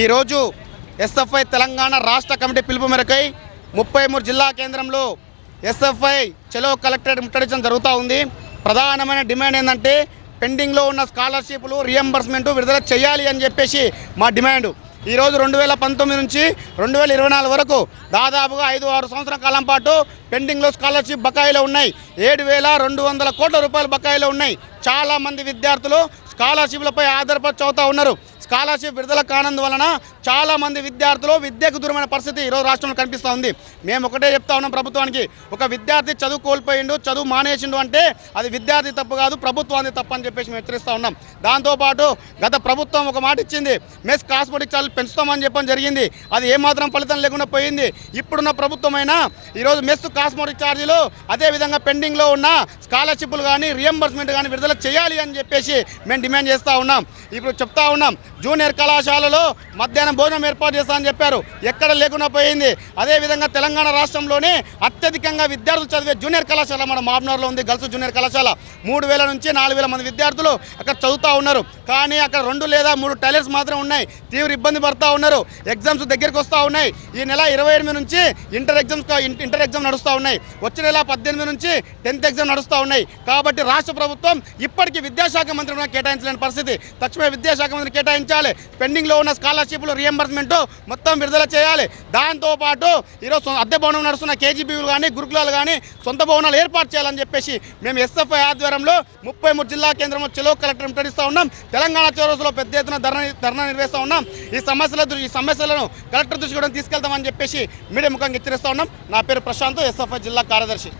ఈరోజు ఎస్ఎఫ్ఐ తెలంగాణ రాష్ట్ర కమిటీ పిలుపు మేరకై ముప్పై మూడు జిల్లా కేంద్రంలో ఎస్ఎఫ్ఐ చెలో కలెక్టరేట్ ముట్టడించడం జరుగుతూ ఉంది. ప్రధానమైన డిమాండ్ ఏంటంటే పెండింగ్లో ఉన్న స్కాలర్షిప్లు రియంబర్స్మెంట్ విడుదల చేయాలి అని చెప్పేసి మా డిమాండ్. ఈరోజు రెండు వేల పంతొమ్మిది నుంచి రెండు వేల ఇరవై నాలుగు వరకు దాదాపుగా ఐదు ఆరు సంవత్సరాల కాలం పాటు పెండింగ్లో స్కాలర్షిప్ బకాయిలు ఉన్నాయి. ఏడు వేల రెండు వందల కోట్ల రూపాయల బకాయిలు ఉన్నాయి. చాలామంది విద్యార్థులు స్కాలర్షిప్లపై ఆధారపడి చదువుతూ ఉన్నారు. స్కాలర్షిప్ విడుదల కానందువలన వలన చాలామంది విద్యార్థులు విద్యకు దూరమైన పరిస్థితి ఈరోజు రాష్ట్రంలో కనిపిస్తూ ఉంది. మేము ఒకటే చెప్తా ఉన్నాం ప్రభుత్వానికి ఒక విద్యార్థి చదువు కోల్పోయిండు చదువు మానేసిండు అంటే అది విద్యార్థి తప్పు కాదు ప్రభుత్వాన్ని తప్పు అని చెప్పేసి మేము హెచ్చరిస్తూ ఉన్నాం. దాంతోపాటు గత ప్రభుత్వం ఒక మాట ఇచ్చింది మెస్ కాస్మెటిక్ చార్జీలు పెంచుతామని చెప్పడం జరిగింది. అది ఏమాత్రం ఫలితం లేకుండా పోయింది. ఇప్పుడున్న ప్రభుత్వమైనా ఈరోజు మెస్ కాస్మెటిక్ ఛార్జీలు అదేవిధంగా పెండింగ్లో ఉన్న స్కాలర్షిప్లు కానీ రియంబర్స్మెంట్ కానీ విడుదల చేయాలి అని చెప్పేసి మేము డిమాండ్ చేస్తూ ఉన్నాం. ఇప్పుడు చెప్తా ఉన్నాం జూనియర్ కళాశాలలో మధ్యాహ్నం భోజనం ఏర్పాటు చేస్తామని చెప్పారు. ఎక్కడ లేకుండా పోయింది. అదేవిధంగా తెలంగాణ రాష్ట్రంలోనే అత్యధికంగా విద్యార్థులు చదివే జూనియర్ కళాశాల మన మాబ్నర్లో ఉంది గర్ల్స్ జూనియర్ కళాశాల. మూడు వేల నుంచి నాలుగు వేల మంది విద్యార్థులు అక్కడ చదువుతూ ఉన్నారు. కానీ అక్కడ రెండు లేదా మూడు టైలర్స్ మాత్రం ఉన్నాయి. తీవ్ర ఇబ్బంది పడుతూ ఉన్నారు. ఎగ్జామ్స్ దగ్గరికి వస్తూ ఉన్నాయి. ఈ నెల ఇరవై ఎనిమిది నుంచి ఇంటర్ ఎగ్జామ్స్ ఇంటర్ ఎగ్జామ్ నడుస్తూ ఉన్నాయి. వచ్చే నెల పద్దెనిమిది నుంచి టెన్త్ ఎగ్జామ్ నడుస్తూ ఉన్నాయి. కాబట్టి రాష్ట్ర ప్రభుత్వం ఇప్పటికీ విద్యాశాఖ మంత్రి కూడా కేటాయించలేని పరిస్థితి. తక్షణమే విద్యాశాఖ మంత్రి కేటాయించాలి పెండింగ్లో ఉన్న స్కాలర్షిప్లు రియంబర్స్మెంట్ మొత్తం విడుదల చేయాలి. దాంతోపాటు ఈరోజు అద్దె భవనం నడుస్తున్న కేజీబీలు కానీ గురుకులాలు కానీ సొంత భవనాలు ఏర్పాటు చేయాలని చెప్పేసి మేము ఎస్ఎఫ్ఐ ఆధ్వర్యంలో ముప్పై మూడు జిల్లా కేంద్రంలో చెలో కలెక్టర్ ముట్టడిస్తూ ఉన్నాం. తెలంగాణ చౌరస్లో పెద్ద ఎత్తున ధర్నా ధర్నా నిర్వహిస్తూ ఉన్నాం. ఈ సమస్యల ఈ సమస్యలను కలెక్టర్ దృష్టి కూడా తీసుకెళ్తామని చెప్పేసి మీడియా ముఖంగా హెచ్చరిస్తూ ఉన్నాం. నా పేరు ప్రశాంత్ ఎస్ఎఫ్ఐ జిల్లా కార్యదర్శి.